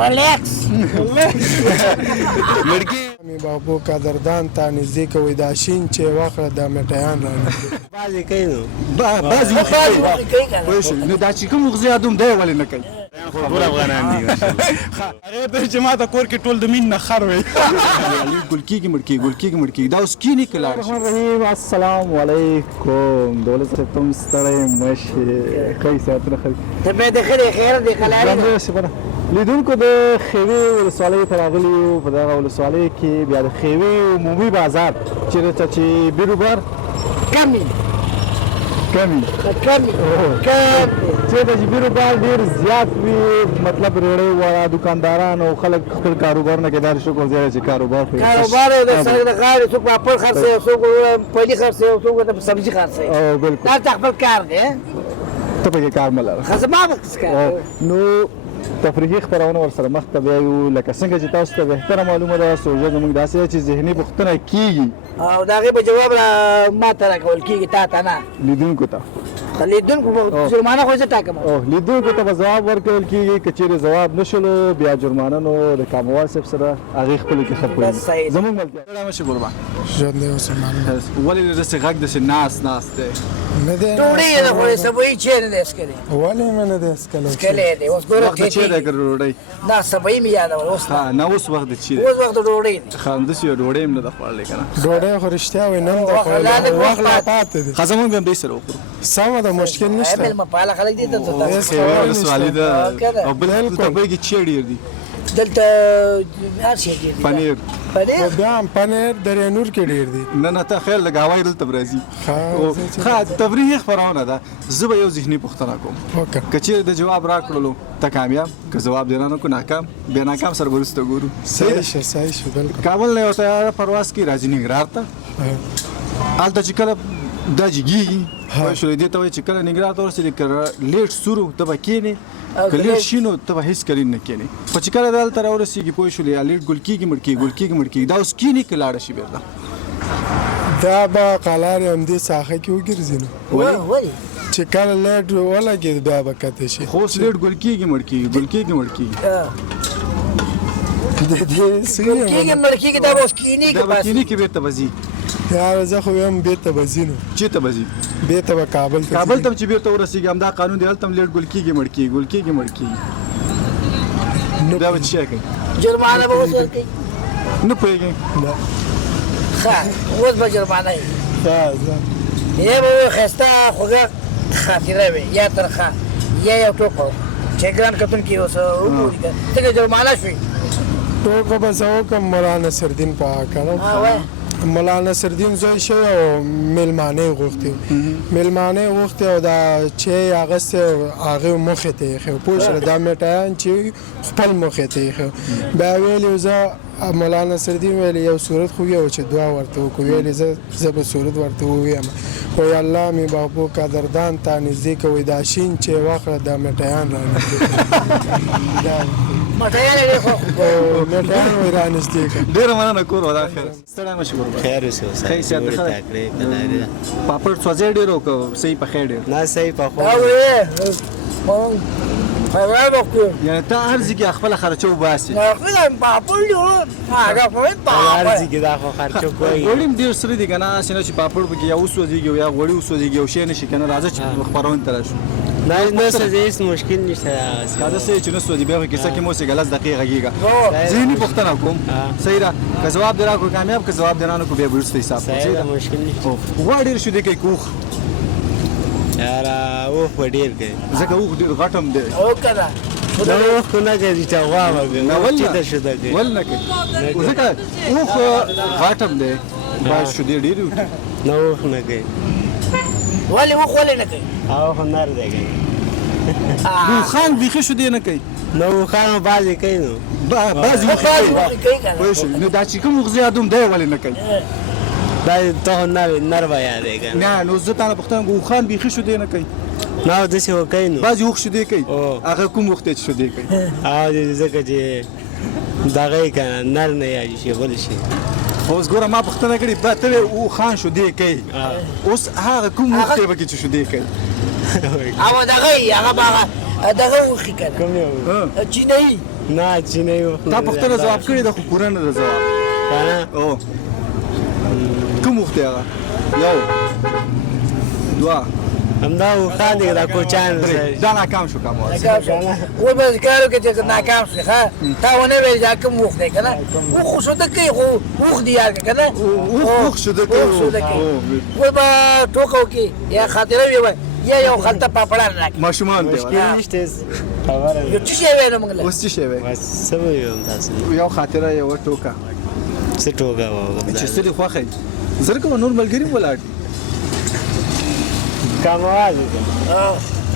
रिलैक्स लड़की می بابو قدردان تا نزدیک وي دا شین چې واخله د مټیان رانه بعضې کوي نو بعضې کوي کنه پوه شو نو دا چې کوم غزي ادم دی ولې نه کوي ټول افغانان دي هغه ته چې ما ته کور کې ټول د مين نه خر وي ګل کېږي مړ کېږي دا اوس کینی کلاړ شي الرحیم السلام علیکم دولت سے تم ستړی مشي کیسه اتره خیر ته به د خیر د کلاري لیدونکو د خیوي ولسوالۍ ته راغلي یو په دغه ولسوالۍ کې بیا د خیوي عمومي بازار چېرته چې بیروبار کمی چېرته چې بیروبار ډېر زیات وي مطلب ریړۍ والا دکانداران او خلک خپل کاروبارونه کېدای شکر دی چې کاروبار د سړک د غاړې څوک پاپړ خرڅوي څوک پلي خرڅوي څوک د سبزي خرڅوي او بالکل دا خپل کار دی ته پکې کار مه لره ښه زما به کار نو تفریحي خپرونه ورسره مخ ته بیایو لکه څنګه چې تاسو ته بهتره معلومه ده سوژه زموږ داسې ده چې ذهني پوښتنه کېږي او د هغې په جواب ما ته راکول کېږي تا ته نه لیدونکو ته لیدونکو جرمانه خو زه ټاکم لیدونکو ته به ځواب ورکول کېږي که چېرې ځواب نه شولو بیا جرمانه نو د کاموال صاحب سره هغې خپلو کې ښه پوهېږي زموږ ملتیا مشي قربان ژوند دی اوس ولې داسې غږ داسې ناست دی نه دی ډوډۍ یې نه خوړې سبوي چیرې دی څکلې ولې مې نه دی څکلی څکلی دی اوس ګوره وخت چیرې کړ ډوډۍ دا سبوي مې یادول اوس نه اوس وخت د چیرې اوس وخت د ډوډۍ دی ښه همداسې یو ډوډۍ هم نه ده خوړلی که نه ډوډۍ خو رښتیا وایي نن ده خوړلی وخت لا پاتې دی ښه زمونږ به هم دې سره وخورو سمه ده مشکل نشته مېلمه پاله خلک دي خیوي ولسوالي ده او بل طبعې کې څه ډېر دي دلته هر شی ډېر دي پنیر خو بیا هم پنیر دریا نور کې ډېر دي نه ته خیر لږ هوای دلته به راځي ښه تفریحي خپرونه ده زه به یو ذهني پوښتنه کوم که چېرې د جواب راکړلو ته کامیاب که ځواب دې رانه کړو ناکام بیا ناکام سره به وروسته ګورو صحیح شو بالکل کابل نه یو طیاره پرواز کې راځي ننګرهار ته هلته چې کله دا جګېږي پوه شولې دې ته وایي چې کله ننګرهار ته ورسېدې که لیټ سورو ته به کښېنې که لیټ شي نو ته به هېڅ کلي نه کښېنې خو چې کله دلته راورسېږي پوه شولې یا لیټ ګل کېږي مړ کېږي دا اوس کښېني که لاړه شي بېرته دا به قلارې همدې ساحه کې وګرځي نو ولې چې کله لیټ ولګېد بیا به کته شي خو اوس لیټ ګل کېږي مړ کېږي کېږي مړ کېږي دا به اوس کښېني دا به کښېني کې بېرته به ځي یاره زه خو وایم بېرته به ځي نو چېرته به ځي بېرته به کابل ته ته چې بېرته ورسېږي همدا قانون دی هلته هم لیټ ګل کېږي مړ کېږي دا به څه شی کوي جرمانه به اوس ورکوي نه پوهېږې ښه اوس به جرمانه وي یا به ښایسته خوږه خاطره وي یا ترخه یا یو ټوکه چې ګران کتونکي اوس وګوري څنګه جرمانه شوي ټوکه به زه وکړم مولا نصرالدین په کړم مولا نصرالدین زوی شوی او میلمانه یې غوښتې او دا چای اغوستی هغې مخې ته یې ایښی پوه شوې دا میټایان چې خپل مخې ته یې ایښی بیا ویلي زه مولا نصرالدین ویلي یو صورت خو یو چې دعا ورته وکړو ویلي زه به صورت ورته وویم وایي الله مې بابو قدردان تا نږدې که وایي دا شین چې واخله دا میټایان رانږدې مټیان یې ډېر خوښ میټایان وایي رانږدې کړه ډېره مننه کور ودا خیر ستړی مه شي خیر اوسه ښه صحت ښه دی پاپړ سوځی ډېر او که صحیح پخی ډېر نه صحیح پخو یعنې ته هر ځای کې خپله خرچه وباسې هر ځای کې دا خو خرچه کوي غوړي هم ډېر سره دي که نه هسې نه چې پاپړ پکې یا وسوځېږي او یا غوړي وسوځېږي یو شی نه شي که نه راځه چې خپرونې ته راشو نه سوځي هېڅ مشکل نشته ساده څه چې نه سوځي بیا په کیسه کې مو اوسې ګلس دقیقې غږېږه ذهني پوښتنه کوم صحیح ده که ځواب دې راکړو کامیاب که ځواب دې رانه کړو بیا به وروسته حساب صحیح ده مشکل نشته غوا ډېر شیدې کوي که اوښ یاره اوښ به ډېر کوي ځکه اوښ ډېر غټ هم دی نه اوښ خو نه کوي چې غوا به کوي چېرته شوده کوي ول نه کوي ځکه اوښ غټ هم دی باید شیدې ډېرې وکړي نه اوښ نه کوي ولې اوښ ولې نه کوي اوښ نر دی کوي اوښان بیخي شیدې نه کوي نه اوښان بعضې کوي نو بعضې اوښې کوي پوه شوې نو دا چې کوم اوښ زیات هم دی ولې نه کوي دا ته خو نر به یادې که نه نو زه تا نه پوښتنه کوم اوښان بیخي شیدې نه کوي نه داسې خو کوي نو بعضې اوښ شیدې کوي هغه کوم وخت دی چې شیدې کوي هغه ځکه چې دغه یې که نه نر نه یادي شي بل شي اوس ګوره ما پوښتنه کړې ته وې اوښان شیدې کوي اوس هغه کوم اوښ دی پکې چې شیدې کوي هغه دغه یې هغه به دغه اوښي که نه کوم یو چینهي نه چې نه یو تا پوښتنه جواب کړې ده خو پوره نه ده جواب کنه او کوم وخت دی هغه یو دوه همدا و خاندي دا کوچان دا ناکام شو کوم و به کارو کې چې ناکام شي ښه تا ونه ویل دا کوم وخت دی کنه و خو شو د کوي خو وخت دی یار کنه وخت شو د کوي و به ټوکو کې یا خاطره وي یا یو خلطه پاپړان راکې ماشومان دی مشکل نشته خبره یو څه شی وینم موږ له اوس څه شی وای بس سم یو تاسو یو خاطره یو ټوکا څه ټوکا و چې ستړي خوخه زر کوم نور ملګری ولاړ کاموال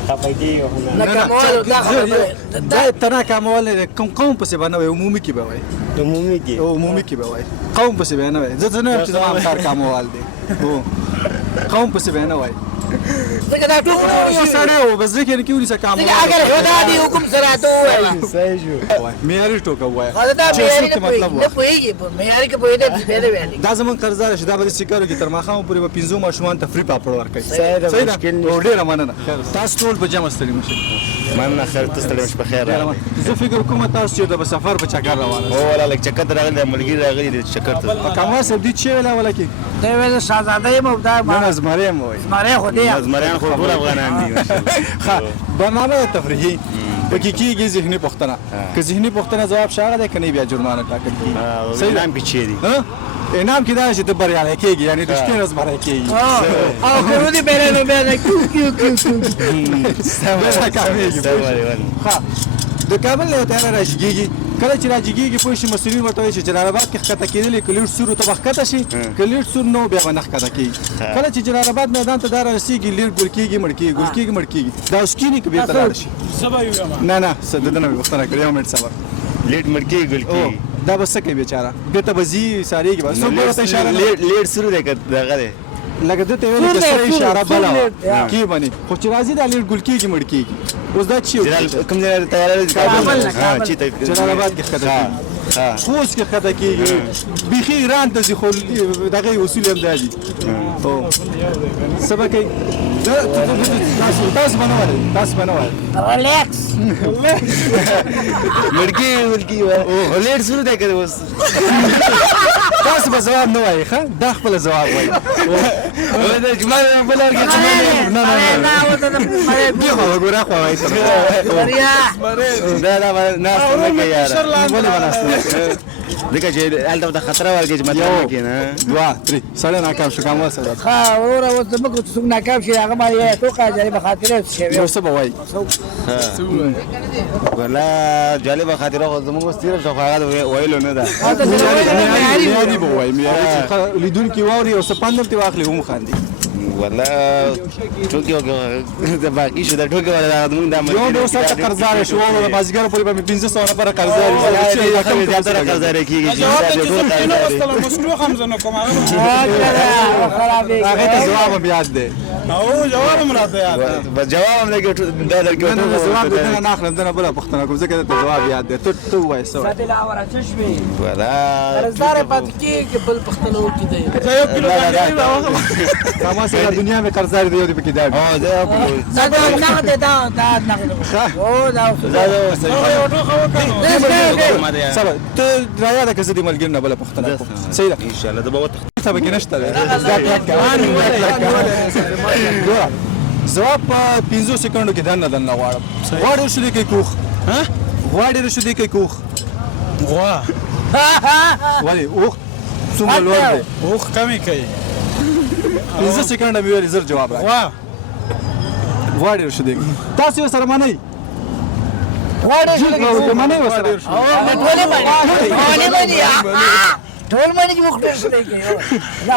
خپګي نه کمال دا خبره دا تنا کاموال قوم پسې باندې عمومي کې به وای عمومي کې به وای قوم پسې باندې وای زه نه چې زما کار کاموال دی هو قوم پسې باندې وای څنګه دا ټوک یو سره و بس ځکه کې ونیسه کاموال اگر خدا دی حکم سره ته وای صحیح شو معیاري ټوکا وای دا معیاري نه پوهیږي په معیاري کې پوهیږي چې به ویلي دا زمون قرضدار شي دا به سکارو کې تر ماخام پورې به 15 ماشومان ته فری پاپړ ورکړي صحیح ده مشکل او ډیره مننه تاسو ټول په جمع ستړي مشه مننه خیر تاسو ته مش په خیر زه فکر کوم تاسو چې د سفر په چکر روان او ولا لک چکر راغلی ملګری راغلی د چکر ته کما سب دي چې ولا ولا کې دا ویل شاهزاده یم دا نه ازمره مو وای ماره خو دې ازمریان خو ټول افغانان دي ها برنامه تفریحي پکې کېږي ذهني پوښتنه که ذهني پوښتنه جواب شاغه ده کني بیا جرمانه ټاکل کیږي صحیح نام کې چي دي انعام کې دا چې د بریالي کېږي یعنی رښتینی ازمره کېږي او کړو دې بیره نه کیو سمه کامیږي ها د کابل له تیار راځيږي کله چې راځيږي په شي مسؤلین ورته چې جلال آباد کې خطه کېدل کلیټ سورو ته وخته شي کلیټ سور نو بیا نه خطه کېږي کله چې جلال آباد میدان ته دار رسیږي لیډ ګل کېږي مړ کېږي دا سکینی کې به تر شي سبا یو نه صددنه وختره کړی یو منټ صبر لیټ مرکی ګل کی دا بس کې بیچاره ګټه بزی ساریږي بس نو ته اشاره لیټ سره دغه ده لکه دته ویل چې سره اشاره بلا کی باندې خو چې راځي د لیډ ګل کېږي مړ کېږي اوس دا چې کوم ځای تیار کابل ها چې جلال آباد کې خطه خوست کې خطه کېږي بيخي ایران ته خو دغه اصول هم دي او سبا کې تاسو بنوال ریلیکس مرکی او لیټ سره ده کړو اوس تاسو به جواب نه وایي ښه دا خپل جواب وایي او دا جمعه بل ارګه نه بیا وګوره خو وایي دا ناس نه کوي یار ولې وناست دغه چې الته د خطر ورګه چې مطلب کې نه 2 3 سړی ناکام شو کومه سره ها اوره اوس دمه کو څنګه ناکام شي هغه ما یې توقع جاري به خاطره شي یو څه به وایي ولا جالبه خاطره خو زموږ ستیر شو هغه ویلو نه ده معیاري به وایي معیاري لیدونکي واوري او سپاندل تی واخلي هم خاندي ولا ټوکی د باقي شو د ټوکی ولا موږ د یو د وسه قرضدار شو او بازګر په 1500 نفر قرضدار چې کوم زیاتره قرضدار کیږي جواب مسلو خمزه نو کوم هغه ته جواب بیا ده او جواب مراته یار بس جواب هم لګي دا درکو نه جواب دې نه اخلم دا بل پښتنه کوم ځکه ته جواب یاد ده ته وای سو ساتل اورا چشمه ولا قرضدار پات کې بل پښتنه وکي دی یو کیلو کما سره دنیا में قرضدار دی په کې دا او دا دا نه او دا سبا ته رایا د کزدي ملګری نه بل پښتنه صحیح ده ان شاء الله دا به وخت ته کې نشته زواب په 15 سکندو کې دنه غواړم غواړم شو دې کې کوخ ها غواړم شو دې کې کوخ غوا ولی اوخ څومره لوړ دی اوخ کمی کوي 15 سکند مې ویل زر جواب راځي غوا غواړم شو دې تاسو سره مانی غواړم شو دې مانی وسره ټول باندې ټول باندې وخت شو دی لا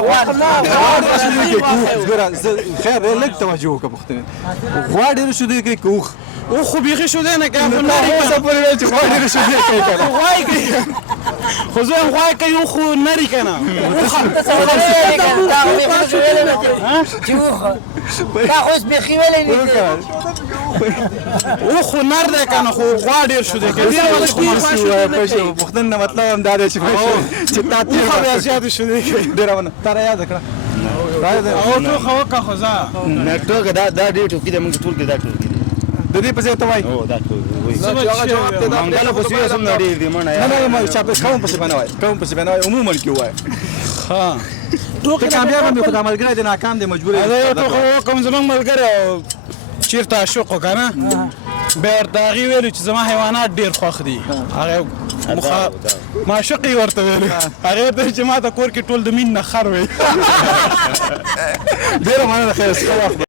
خیر لږ توجه وکړه پښتنه غواړم شو دې کې کوخ او خو بیخي شو دی نه کافر نه اوس په لري چې غواړم شو دې کې کنه غوای کوي خو زه غوای کوي خو نری کنه دا اوس به خیولې نه او خو نر دی کنه خو غوا ډیر شو دی کنه پښتنه مطلب هم دا دی چې تا ته خو زیات شو دی ډیرونه تر یاد کړه او تو خو کا خو ځه نه ټوک دا ډیر ټوکی د موږ ټول کې دا ټوکی د دې په ځای ته وایي او دا وایي نه چې هغه جواب دی دا منګل خو سیاسي هم ډېر دي منه نه ما چاپیس کوم پسې باندې وایي کوم پسې باندې وایي عموما کې وایي ها ته کامیاب هم خو د ملګری دی ناکام دی مجبور دا یو ټوکه کوم زمونږ ملګری او چیرته عاشق و که نه بیا ورته هغې ویلو چې زما حیوانات ډېر خوښ دي هغه معشوق یې ورته ویلو هغې ورته ویل چې ما ته کور کې ټول د مین نه خر وی ډېره مننه خیر ښه وخت